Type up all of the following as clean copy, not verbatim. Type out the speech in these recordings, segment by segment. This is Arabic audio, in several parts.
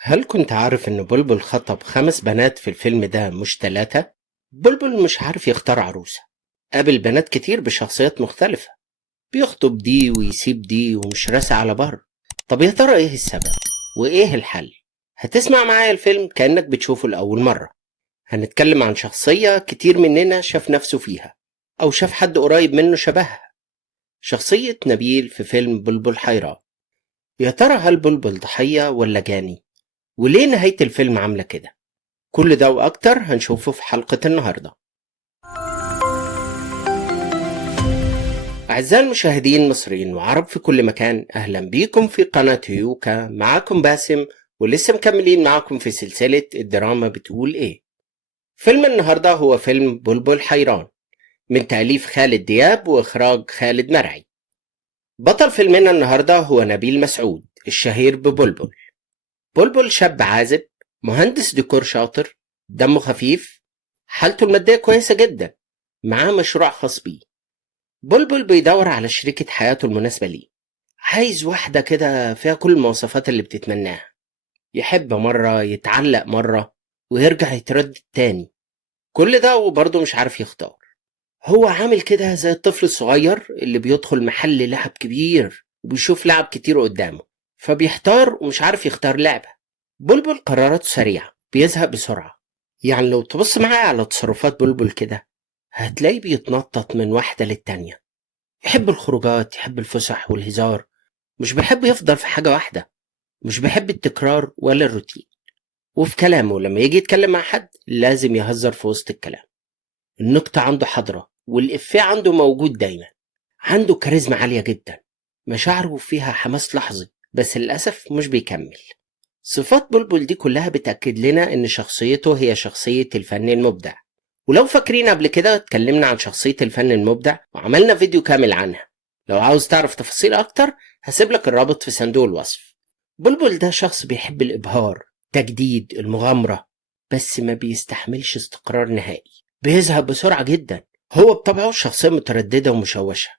هل كنت عارف إن بلبل خطب 5 بنات في الفيلم ده مش 3؟ بلبل مش عارف يختار عروسة. قابل بنات كتير بشخصيات مختلفة، بيخطب دي ويسيب دي ومش راسي على بر. طب يا ترى إيه السبب؟ وإيه الحل؟ هتسمع معايا الفيلم كأنك بتشوفه لأول مرة. هنتكلم عن شخصية كتير مننا شاف نفسه فيها، أو شاف حد قريب منه شبهها. شخصية نبيل في فيلم بلبل حيران. يا ترى هل بلبل ضحية ولا جاني؟ وليه نهاية الفيلم عاملة كده؟ كل ده وأكتر هنشوفه في حلقة النهاردة. أعزائي المشاهدين المصريين وعرب في كل مكان، أهلا بيكم في قناة يوكا. معاكم باسم، ولسه مكملين معاكم في سلسلة الدراما بتقول إيه. فيلم النهاردة هو فيلم بلبل حيران من تأليف خالد دياب وإخراج خالد مرعي. بطل فيلمنا النهاردة هو نبيل مسعود الشهير ببلبل. بلبل شاب عازب، مهندس ديكور شاطر، دمه خفيف، حالته المادية كويسة جدا، معاه مشروع خاص بيه. بلبل بيدور على شريكة حياته المناسبة ليه. عايز واحدة كده فيها كل المواصفات اللي بتتمناها، يحب مرة، يتعلق مرة، ويرجع يتردد تاني. كل ده وبرضه مش عارف يختار. هو عامل كده زي الطفل الصغير اللي بيدخل محل لعب كبير وبيشوف لعب كتير قدامه، فبيحتار ومش عارف يختار لعبة. بلبل قراراته سريعة، بيزهق بسرعة. يعني لو تبص معايا على تصرفات بلبل كده هتلاقيه بيتنطط من واحدة للتانية. يحب الخروجات، يحب الفسح والهزار، مش بيحب يفضل في حاجة واحدة. مش بيحب التكرار ولا الروتين. وفي كلامه لما يجي يتكلم مع حد لازم يهزر في وسط الكلام. النكتة عنده حاضرة والإفيه عنده موجود دايما. عنده كاريزما عالية جدا، مشاعره فيها حماس لحظي، بس للأسف مش بيكمل. صفات بلبل دي كلها بتأكد لنا إن شخصيته هي شخصية الفن المبدع. ولو فاكرين قبل كده اتكلمنا عن شخصية الفن المبدع وعملنا فيديو كامل عنها. لو عاوز تعرف تفاصيل أكتر هسيب لك الرابط في صندوق الوصف. بلبل ده شخص بيحب الإبهار، تجديد، المغامرة، بس ما بيستحملش استقرار نهائي. بيزهق بسرعة جدا. هو بطبعه شخصية مترددة ومشوشة.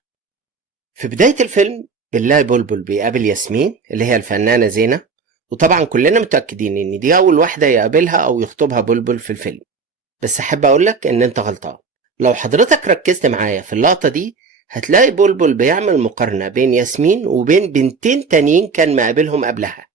في بداية الفيلم بنلاقي بلبل بيقابل ياسمين اللي هي الفنانة زينة، وطبعا كلنا متأكدين ان دي اول واحدة يقابلها او يخطبها بلبل في الفيلم. بس احب اقولك ان انت غلطان. لو حضرتك ركزت معايا في اللقطة دي هتلاقي بلبل بيعمل مقارنة بين ياسمين وبين بنتين تانيين كان مقابلهم قبلها.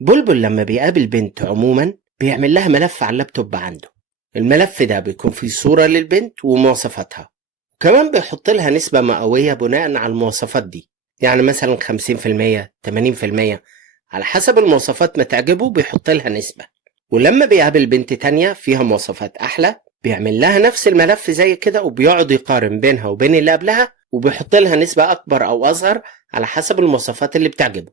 بلبل لما بيقابل بنت عموما بيعمل لها ملف على اللابتوب عنده. الملف ده بيكون فيه صورة للبنت ومواصفاتها، وكمان بيحط لها نسبة مئوية بناء على المواصفات دي. يعني مثلا 50%، 80%، على حسب المواصفات ما تعجبه بيحط لها نسبة. ولما بيقابل بنت تانية فيها مواصفات أحلى بيعمل لها نفس الملف زي كده وبيقعد يقارن بينها وبين اللي قبلها وبيحط لها نسبة أكبر أو أصغر على حسب المواصفات اللي بتعجبه.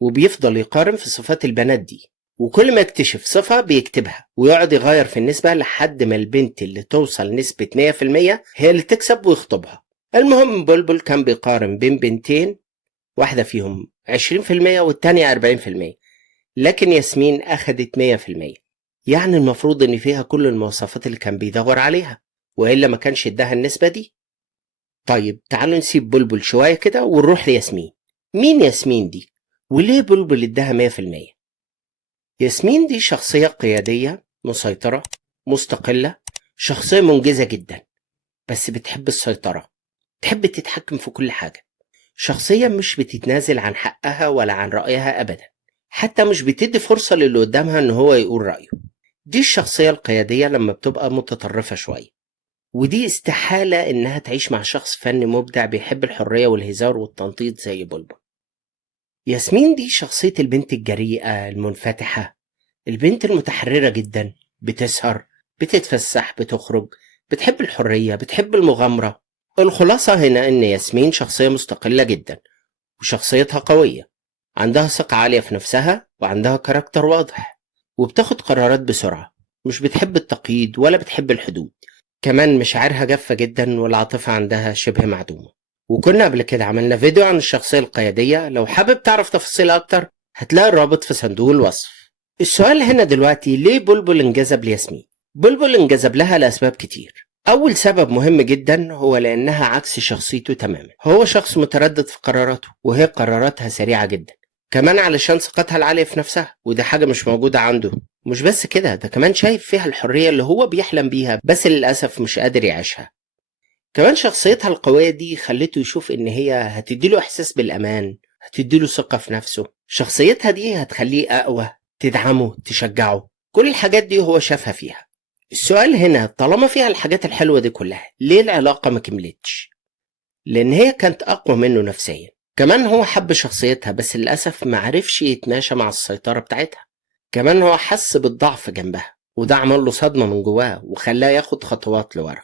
وبيفضل يقارن في صفات البنات دي، وكل ما يكتشف صفة بيكتبها ويقعد يغير في النسبة لحد ما البنت اللي توصل نسبة 100% هي اللي تكسب ويخطبها. المهم بلبل كان بيقارن بين بنتين، واحدة فيهم 20% والتانية 40%، لكن ياسمين أخدت 100%. يعني المفروض إن فيها كل المواصفات اللي كان بيدور عليها، وإلا ما كانش اداها النسبة دي. طيب تعالوا نسيب بلبل شوية كده ونروح لياسمين. مين ياسمين دي؟ وليه بلبل اداها 100%؟ ياسمين دي شخصية قيادية مسيطرة مستقلة، شخصية منجزة جدا، بس بتحب السيطرة، تحب تتحكم في كل حاجة. شخصية مش بتتنازل عن حقها ولا عن رأيها أبدا، حتى مش بتدي فرصة للي قدامها إن هو يقول رأيه. دي الشخصية القيادية لما بتبقى متطرفة شوية، ودي استحالة إنها تعيش مع شخص فني مبدع بيحب الحرية والهزار والتنطيط زي بلبل. ياسمين دي شخصية البنت الجريئة المنفتحة، البنت المتحررة جدا، بتسهر، بتتفسح، بتخرج، بتحب الحرية، بتحب المغامرة. الخلاصة هنا إن ياسمين شخصية مستقلة جدا، وشخصيتها قوية، عندها ثقة عالية في نفسها وعندها كاركتر واضح، وبتاخد قرارات بسرعة، مش بتحب التقييد ولا بتحب الحدود. كمان مشاعرها جافة جدا والعاطفة عندها شبه معدومة. وكنا قبل كده عملنا فيديو عن الشخصية القيادية، لو حابب تعرف تفاصيل أكتر هتلاقي الرابط في صندوق الوصف. السؤال هنا دلوقتي ليه بلبل انجذب لياسمين؟ بلبل انجذب لها لأسباب كتير. أول سبب مهم جدا هو لأنها عكس شخصيته تماما. هو شخص متردد في قراراته وهي قراراتها سريعة جدا، كمان علشان ثقتها العالية في نفسها، وده حاجة مش موجودة عنده. مش بس كده، ده كمان شايف فيها الحرية اللي هو بيحلم بيها بس للأسف مش قادر يعيشها. كمان شخصيتها القوية دي خلته يشوف إن هي هتديله إحساس بالأمان، هتديله ثقة في نفسه. شخصيتها دي هتخليه أقوى، تدعمه، تشجعه. كل الحاجات دي هو شافها فيها. السؤال هنا، طالما فيها الحاجات الحلوة دي كلها، ليه العلاقة ما كملتش؟ لأن هي كانت أقوى منه نفسيا. كمان هو حب شخصيتها بس للأسف معرفش يتماشى مع السيطرة بتاعتها. كمان هو حس بالضعف جنبها، وده عمل له صدمة من جواه وخلاه ياخد خطوات لورا.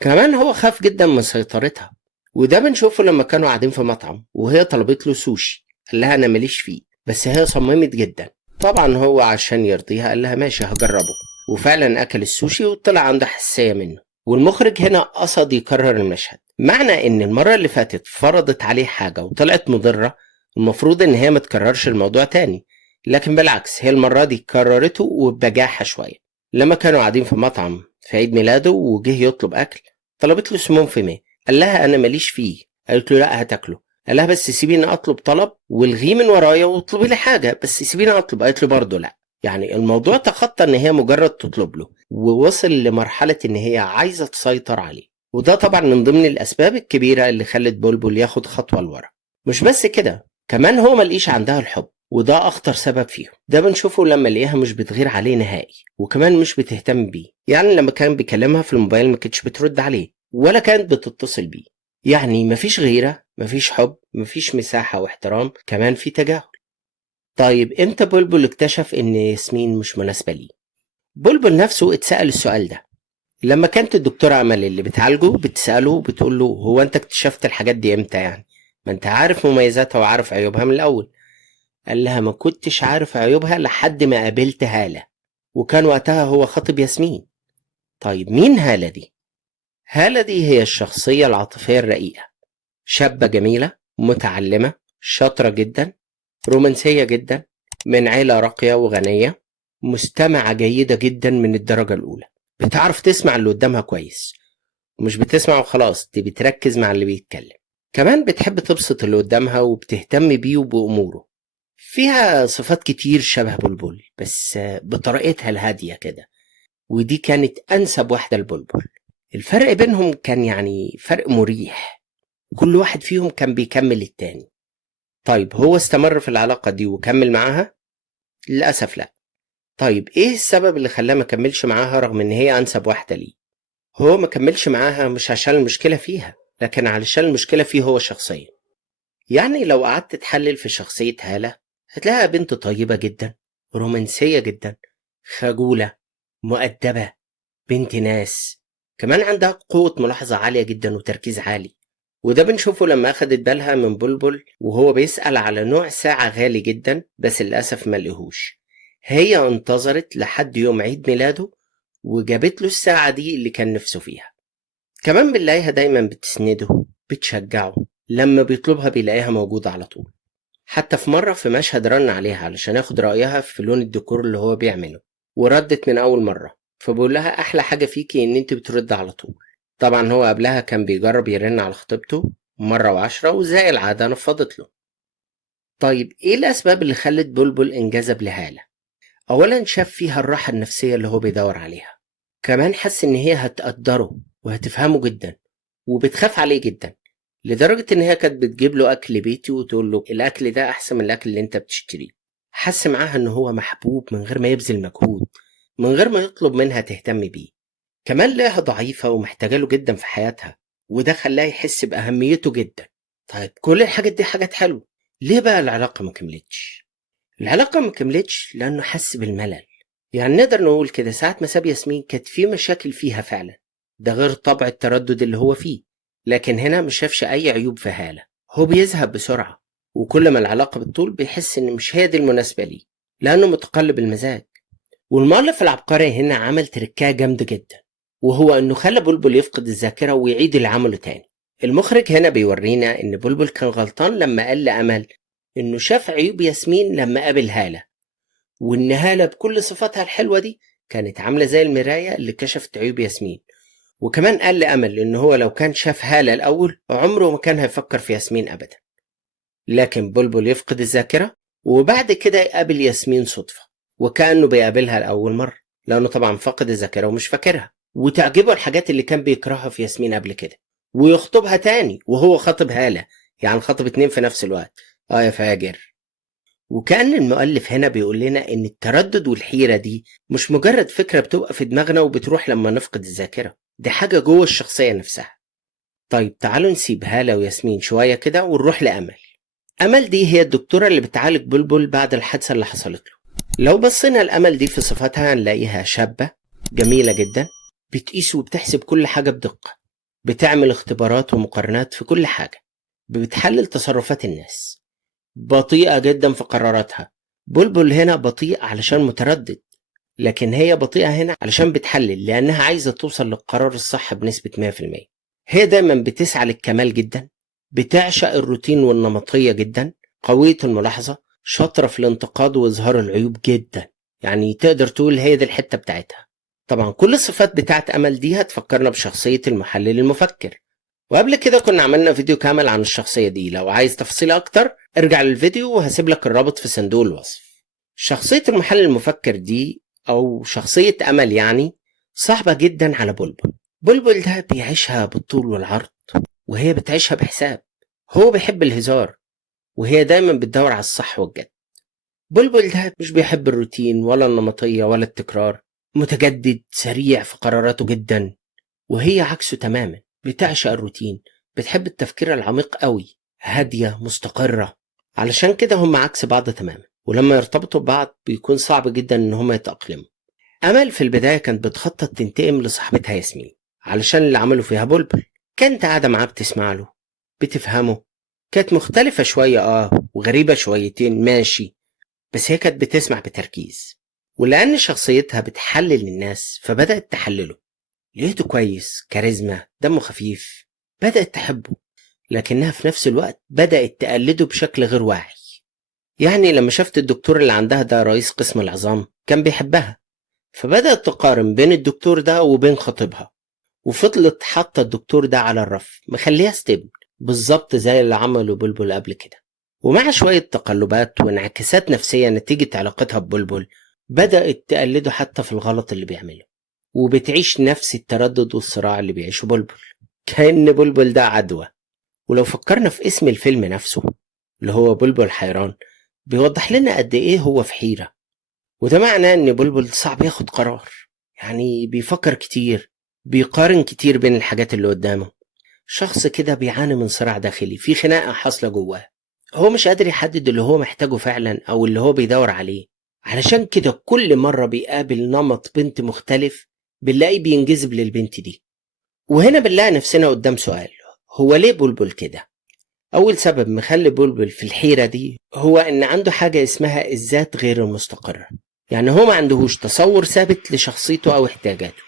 كمان هو خاف جدا من سيطرتها، وده بنشوفه لما كانوا قاعدين في مطعم وهي طلبت له سوشي. قال لها انا ماليش فيه، بس هي صممت جدا. طبعا هو عشان يرضيها قال لها ماشي هجربه، وفعلا اكل السوشي وطلع عنده حساسية منه. والمخرج هنا قصد يكرر المشهد، معنى ان المرة اللي فاتت فرضت عليه حاجة وطلعت مضرة، المفروض ان هي ما تكررش الموضوع تاني. لكن بالعكس، هي المرة دي كررته وبجاحة شوية. لما كانوا قاعدين في مطعم في عيد ميلاده وجه يطلب اكل، طلبت له سمون في ماء. قال لها انا ماليش فيه. قالت له لا هتاكله. قال لها بس سيبيني اطلب طلب والغيه من ورايا واطلبي لي حاجه، بس سيبيني اطلب. قالت له برضه لا. يعني الموضوع تخطى ان هي مجرد تطلب له، ووصل لمرحله ان هي عايزه تسيطر عليه. وده طبعا من ضمن الاسباب الكبيره اللي خلت بلبل ياخد خطوه لورا. مش بس كده، كمان هو ملقيش عندها الحب، وده اخطر سبب فيهم. ده بنشوفه لما لقيها مش بتغير عليه نهائي، وكمان مش بتهتم بيه. يعني لما كان بيكلمها في الموبايل ما كانتش بترد عليه ولا كانت بتتصل بيه. يعني مفيش غيرة، مفيش حب، مفيش مساحة واحترام، كمان في تجاهل. طيب امتى بلبل اكتشف ان ياسمين مش مناسبة ليه؟ بلبل نفسه اتسأل السؤال ده لما كانت الدكتورة أمل اللي بتعالجه بتسأله وبتقول له هو انت اكتشفت الحاجات دي امتى يعني؟ ما انت عارف مميزاتها وعارف عيوبها من الأول. قال لها ما كنتش عارف عيوبها لحد ما قابلت هالة، وكان وقتها هو خاطب ياسمين. طيب مين هالة دي؟ هالة دي هي الشخصية العاطفية الرقيقة، شابة جميلة، متعلمة، شاطرة جدا، رومانسية جدا، من عيلة راقية وغنية، مستمعة جيدة جدا من الدرجة الأولى. بتعرف تسمع اللي قدامها كويس، ومش بتسمع وخلاص، دي بتركز مع اللي بيتكلم. كمان بتحب تبسط اللي قدامها وبتهتم بيه وبأموره. فيها صفات كتير شبه بلبل بس بطريقتها الهادية كده، ودي كانت أنسب واحدة لبلبل. الفرق بينهم كان يعني فرق مريح، كل واحد فيهم كان بيكمل التاني. طيب هو استمر في العلاقة دي وكمل معاها؟ للأسف لا. طيب ايه السبب اللي خلاه ما كملش معاها رغم ان هي أنسب واحدة ليه؟ هو ما كملش معاها مش عشان المشكلة فيها، لكن علشان المشكلة فيه هو شخصيا. يعني لو قعدت تحلل في شخصية هالة هتلاقيها بنت طيبة جدا، رومانسية جدا، خجولة، مؤدبة، بنت ناس. كمان عندها قوة ملاحظة عالية جدا وتركيز عالي، وده بنشوفه لما أخدت بالها من بلبل وهو بيسأل على نوع ساعة غالي جدا بس للأسف ما لقيهوش. هي انتظرت لحد يوم عيد ميلاده وجابت له الساعة دي اللي كان نفسه فيها. كمان بنلاقيها دايما بتسنده، بتشجعه، لما بيطلبها بيلاقيها موجودة على طول. حتى في مرة في مشهد رن عليها علشان ياخد رأيها في لون الديكور اللي هو بيعمله، وردت من أول مرة. فبقول لها أحلى حاجة فيكي إن أنت بترد على طول. طبعا هو قبلها كان بيجرب يرن على خطيبته مرة و10 وزي العادة نفضت له. طيب إيه الأسباب اللي خلت بلبل انجذب لهالة؟ أولا شاف فيها الراحة النفسية اللي هو بيدور عليها. كمان حس إن هي هتقدره وهتفهمه جدا، وبتخاف عليه جدا، لدرجة إن هي كانت بتجيب له أكل بيتي وتقول له الأكل ده أحسن من الأكل اللي أنت بتشتريه. حس معاها إن هو محبوب من غير ما يبذل مجهود، من غير ما يطلب منها تهتم بيه. كمان لقاها ضعيفة ومحتاجة له جدا في حياتها، وده خلاه يحس بأهميته جدا. طيب كل الحاجات دي حاجات حلوة، ليه بقى العلاقة ما كملتش؟ العلاقة ما كملتش لأنه حس بالملل. يعني نقدر نقول كده ساعة ما ساب ياسمين كانت في مشاكل فيها فعلا، ده غير طبع التردد اللي هو فيه. لكن هنا مش شافش أي عيوب في هالة. هو بيزهق بسرعة، وكل ما العلاقة بتطول بيحس إن مش هي دي المناسبة ليه، لأنه متقلب المزاج. والمؤلف العبقري هنا عمل تركاه جامدة جدا، وهو إنه خلى بلبل يفقد الذاكرة ويعيد اللي عمله تاني. المخرج هنا بيورينا إن بلبل كان غلطان لما قال لأمل إنه شاف عيوب ياسمين لما قابل هالة، وإن هالة بكل صفاتها الحلوة دي كانت عاملة زي المراية اللي كشفت عيوب ياسمين. وكمان قال لأمل إن هو لو كان شاف هالة الأول عمره ما كان هيفكر في ياسمين أبدا. لكن بلبل يفقد الذاكرة وبعد كده يقابل ياسمين صدفة، وكأنه بيقابلها لأول مرة لأنه طبعا فقد الذاكرة ومش فاكرها، وتعجبه الحاجات اللي كان بيكرهها في ياسمين قبل كده، ويخطبها تاني وهو خاطب هالة، يعني خاطب 2 في نفس الوقت. يا فاجر. وكأن المؤلف هنا بيقول لنا إن التردد والحيرة دي مش مجرد فكرة بتبقى في دماغنا وبتروح لما نفقد الذاكرة، دي حاجة جوه الشخصية نفسها. طيب تعالوا نسيب هالة وياسمين شوية كده ونروح لأمل. أمل دي هي الدكتورة اللي بتعالج بلبل بعد الحادثة اللي حصلت له. لو بصينا لأمل دي في صفاتها هنلاقيها شابة جميلة جدا، بتقيس وبتحسب كل حاجة بدقة، بتعمل اختبارات ومقارنات في كل حاجة، بتحلل تصرفات الناس، بطيئة جدا في قراراتها. بلبل هنا بطيء علشان متردد، لكن هي بطيئة هنا علشان بتحلل لأنها عايزة توصل للقرار الصح بنسبة 100%. هي دايما بتسعى للكمال جدا، بتعشق الروتين والنمطية جدا، قوية الملاحظة، شاطرة في الانتقاد وإظهار العيوب جدا، يعني تقدر تقول هي دي الحتة بتاعتها. طبعا كل الصفات بتاعت أمل دي هتفكرنا بشخصية المحلل المفكر، وقبل كده كنا عملنا فيديو كامل عن الشخصية دي، لو عايز تفاصيل أكتر ارجع للفيديو وهسيب لك الرابط في صندوق الوصف. شخصية المحلل المفكر دي أو شخصية أمل يعني صعبة جدا على بلبل. بلبل ده بيعيشها بالطول والعرض، وهي بتعيشها بحساب. هو بيحب الهزار، وهي دايما بتدور على الصح والجد. بلبل ده مش بيحب الروتين ولا النمطية ولا التكرار، متجدد سريع في قراراته جدا، وهي عكسه تماما، بتعشق الروتين، بتحب التفكير العميق قوي، هادية مستقرة. علشان كده هم عكس بعض تماما، ولما يرتبطوا ببعض بيكون صعب جدا ان هم يتأقلموا. أمل في البداية كانت بتخطط تنتقم لصاحبتها ياسمين علشان اللي عملوا فيها بلبل. كانت قاعدة معاه بتسمع له، بتفهمه. كانت مختلفة شوية وغريبة شويتين ماشي، بس هي كانت بتسمع بتركيز. ولأن شخصيتها بتحلل الناس فبدأت تحلله، لقيته كويس، كاريزما، دمه خفيف، بدأت تحبه، لكنها في نفس الوقت بدأت تقلده بشكل غير واعي. يعني لما شافت الدكتور اللي عندها ده رئيس قسم العظام كان بيحبها، فبدأت تقارن بين الدكتور ده وبين خطيبها، وفضلت حاطة الدكتور ده على الرف مخليها ستيبل بالظبط زي اللي عمله بلبل قبل كده. ومع شوية تقلبات وانعكاسات نفسية نتيجة علاقتها ببلبل بدأت تقلده حتى في الغلط اللي بيعمله، وبتعيش نفس التردد والصراع اللي بيعيشه بلبل، كأن بلبل ده عدوى. ولو فكرنا في اسم الفيلم نفسه اللي هو بلبل حيران بيوضح لنا قد ايه هو في حيرة، وده معناه ان بلبل صعب ياخد قرار، يعني بيفكر كتير، بيقارن كتير بين الحاجات اللي قدامه. شخص كده بيعاني من صراع داخلي، في خناقة حاصلة جواه، هو مش قادر يحدد اللي هو محتاجه فعلا او اللي هو بيدور عليه. علشان كده كل مرة بيقابل نمط بنت مختلف بنلاقيه بينجذب للبنت دي. وهنا بنلاقي نفسنا قدام سؤال، هو ليه بلبل كده؟ أول سبب مخلي بلبل في الحيرة دي هو إن عنده حاجة اسمها الذات غير المستقرة، يعني هو ما عندهوش تصور ثابت لشخصيته أو احتياجاته.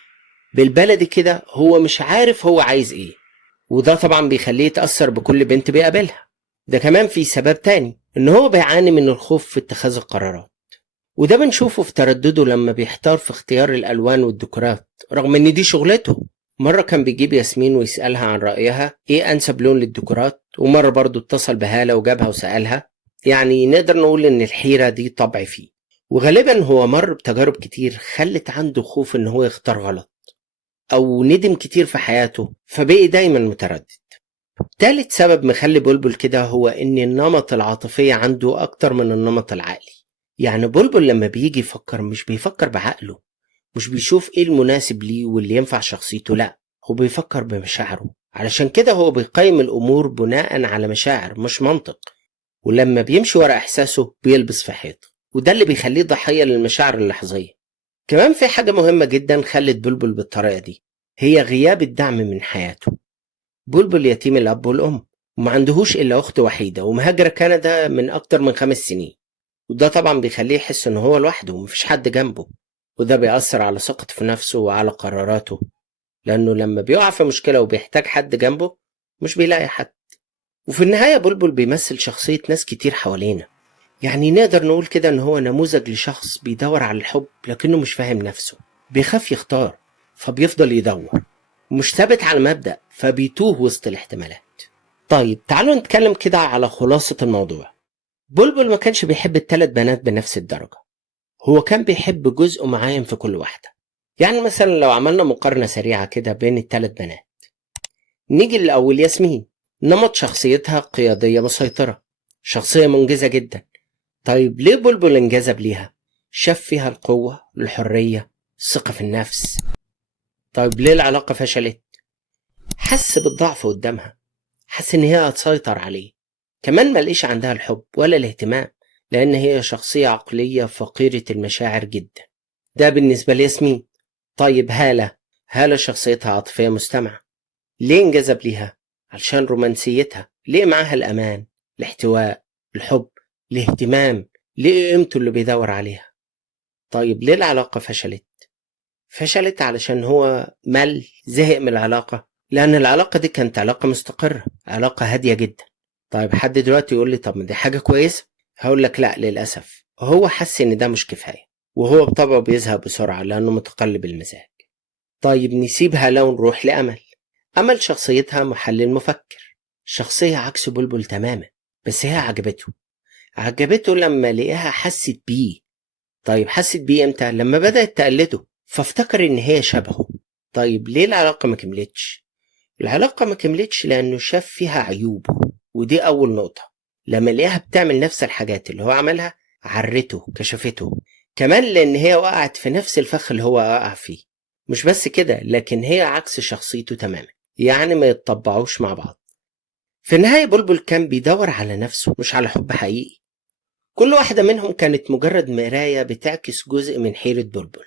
بالبلدي كده هو مش عارف هو عايز إيه، وده طبعا بيخليه يتأثر بكل بنت بيقابلها. ده كمان في سبب تاني، إن هو بيعاني من الخوف في اتخاذ القرارات، وده بنشوفه في تردده لما بيحتار في اختيار الألوان والديكورات رغم إن دي شغلته. مرة كان بيجيب ياسمين ويسألها عن رأيها إيه أنسب لون للديكورات، ومرة برضو اتصل بهالة وجابها وسألها. يعني نقدر نقول إن الحيرة دي طبع فيه، وغالبا هو مر بتجارب كتير خلت عنده خوف إن هو يختار غلط، أو ندم كتير في حياته فبقي دايما متردد. تالت سبب مخلي بلبل كده هو إن النمط العاطفي عنده أكتر من النمط العقلي. يعني بلبل لما بيجي يفكر مش بيفكر بعقله، مش بيشوف ايه المناسب ليه واللي ينفع شخصيته، لا هو بيفكر بمشاعره. علشان كده هو بيقيم الامور بناء على مشاعر مش منطق، ولما بيمشي ورا احساسه بيلبس في حيط، وده اللي بيخليه ضحية للمشاعر اللحظية. كمان في حاجة مهمة جدا خلت بلبل بالطريقة دي، هي غياب الدعم من حياته. بلبل يتيم الاب والام، وما عندهوش الا اخت وحيدة ومهاجرة كندا من اكتر من 5 سنين، وده طبعا بيخليه يحس ان هو لوحده ومفيش حد جنبه، وده بيأثر على ثقته في نفسه وعلى قراراته، لأنه لما بيقع في مشكلة وبيحتاج حد جنبه مش بيلاقي حد. وفي النهاية بلبل بيمثل شخصية ناس كتير حوالينا، يعني نقدر نقول كده ان هو نموذج لشخص بيدور على الحب لكنه مش فاهم نفسه، بيخاف يختار فبيفضل يدور، ومش ثابت على المبدأ فبيتوه وسط الاحتمالات. طيب تعالوا نتكلم كده على خلاصة الموضوع. بلبل ما كانش بيحب ال3 بنات بنفس الدرجة، هو كان بيحب جزء معين في كل واحدة. يعني مثلا لو عملنا مقارنة سريعة كده بين ال3 بنات، نيجي للأول ياسمين. نمط شخصيتها قيادية مسيطرة، شخصية منجزة جدا. طيب ليه بلبل انجذب ليها؟ شاف فيها القوة، الحرية، الثقة في النفس. طيب ليه العلاقة فشلت؟ حس بالضعف قدامها، حس ان هي هتسيطر عليه. كمان ملقيش عندها الحب ولا الاهتمام، لان هي شخصية عقلية فقيرة المشاعر جدا. ده بالنسبة لياسمين. طيب هالة شخصيتها عاطفية مستمعة. ليه انجذب ليها؟ علشان رومانسيتها. ليه معاها الأمان، الاحتواء، الحب، الاهتمام، ليه قيمته اللي بيدور عليها. طيب ليه العلاقة فشلت؟ فشلت علشان هو زهق من العلاقة، لأن العلاقة دي كانت علاقة مستقرة، علاقة هادية جدا. طيب حد دلوقتي يقول لي طب ما دي حاجة كويسة، هقول لك لا، للأسف هو حس إن ده مش كفاية، وهو بطبعه بيزهق بسرعة لأنه متقلب المزاج. طيب نسيبها لو نروح لأمل. أمل شخصيتها محلل مفكر، شخصية عكس بلبل تماما، بس هي عجبته لما لقاها حست بيه. طيب حست بيه امتى؟ لما بدأت تقلده فافتكر ان هي شبهه. طيب ليه العلاقة ما كملتش؟ العلاقة ما كملتش لأنه شاف فيها عيوبه، ودي أول نقطة. لما لقاها بتعمل نفس الحاجات اللي هو عملها عرته، كشفته. كمان لأن هي وقعت في نفس الفخ اللي هو وقع فيه. مش بس كده، لكن هي عكس شخصيته تماما، يعني ما يتطبعوش مع بعض. في النهاية بلبل كان بيدور على نفسه مش على حب حقيقي. كل واحدة منهم كانت مجرد مراية بتعكس جزء من حيرة بلبل.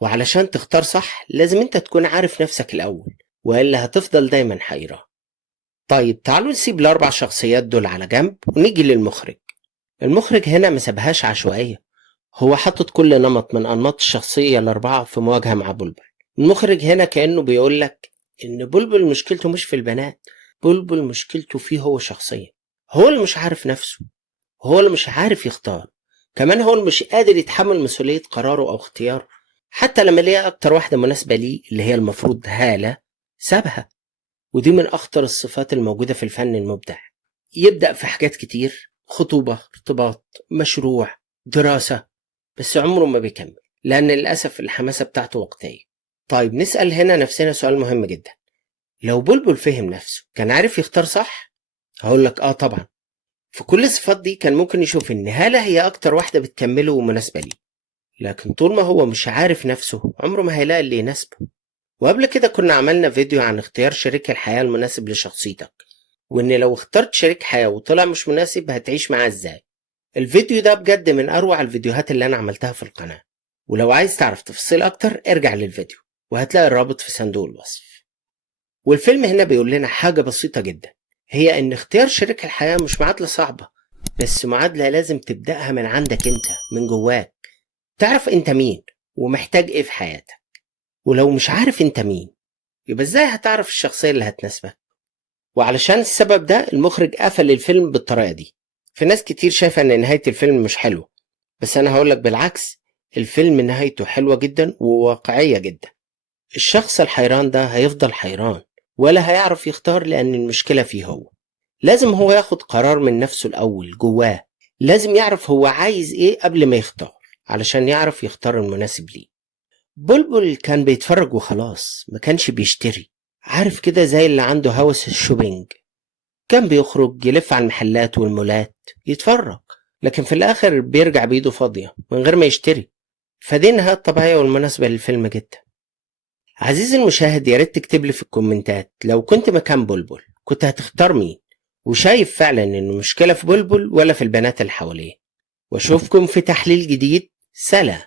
وعلشان تختار صح لازم انت تكون عارف نفسك الأول، وإلا هتفضل دايما حيران. طيب تعالوا نسيب ال4 شخصيات دول على جنب ونيجي للمخرج. المخرج هنا ما سابهاش عشوائية، هو حطت كل نمط من أنماط الشخصية ال4 في مواجهة مع بلبل. المخرج هنا كأنه بيقولك إن بلبل مشكلته مش في البنات، بلبل مشكلته فيه هو شخصيا. هو اللي مش عارف نفسه، هو اللي مش عارف يختار، كمان هو اللي مش قادر يتحمل مسؤولية قراره أو اختياره. حتى لما لقى أكتر واحدة مناسبة ليه اللي هي المفروض هالة سابها. ودي من أخطر الصفات الموجودة في الفن المبدع. يبدأ في حاجات كتير، خطوبة، ارتباط، مشروع، دراسة، بس عمره ما بيكمل لأن للأسف الحماسة بتاعته وقتية. طيب نسأل هنا نفسنا سؤال مهم جدا، لو بلبل فهم نفسه كان عارف يختار صح؟ هقولك طبعا. في كل الصفات دي كان ممكن يشوف إن هالة هي أكتر واحدة بتكمله ومناسبة ليه، لكن طول ما هو مش عارف نفسه عمره ما هيلاقي اللي يناسبه. وقبل كده كنا عملنا فيديو عن اختيار شريك الحياة المناسب لشخصيتك، وإن لو اخترت شريك حياة وطلع مش مناسب هتعيش معاه إزاي. الفيديو ده بجد من أروع الفيديوهات اللي أنا عملتها في القناة، ولو عايز تعرف تفاصيل أكتر ارجع للفيديو وهتلاقي الرابط في صندوق الوصف. والفيلم هنا بيقول لنا حاجة بسيطة جدا، هي إن اختيار شريك الحياة مش معادلة صعبة، بس معادلة لازم تبدأها من عندك أنت، من جواك. تعرف أنت مين ومحتاج إيه في حياتك. ولو مش عارف أنت مين، يبقى إزاي هتعرف الشخصية اللي هتناسبك؟ وعلشان السبب ده المخرج قفل الفيلم بالطريقة دي. في ناس كتير شايفة ان نهاية الفيلم مش حلوة، بس انا هقولك بالعكس، الفيلم نهايته حلوة جدا وواقعية جدا. الشخص الحيران ده هيفضل حيران ولا هيعرف يختار، لان المشكلة فيه هو. لازم هو ياخد قرار من نفسه الاول جواه، لازم يعرف هو عايز ايه قبل ما يختار علشان يعرف يختار المناسب ليه. بلبل كان بيتفرج وخلاص، ما كانش بيشتري. عارف كده زي اللي عنده هوس الشوبينج، كان بيخرج يلف على المحلات والمولات يتفرج، لكن في الآخر بيرجع بإيده فاضية من غير ما يشتري. فدي النهاية الطبيعية والمناسبة للفيلم جدا. عزيزي المشاهد، يا ريت تكتب لي في الكومنتات لو كنت مكان بلبل كنت هتختار مين، وشايف فعلا إن المشكلة في بلبل ولا في البنات اللي حواليه. واشوفكم في تحليل جديد. سلام.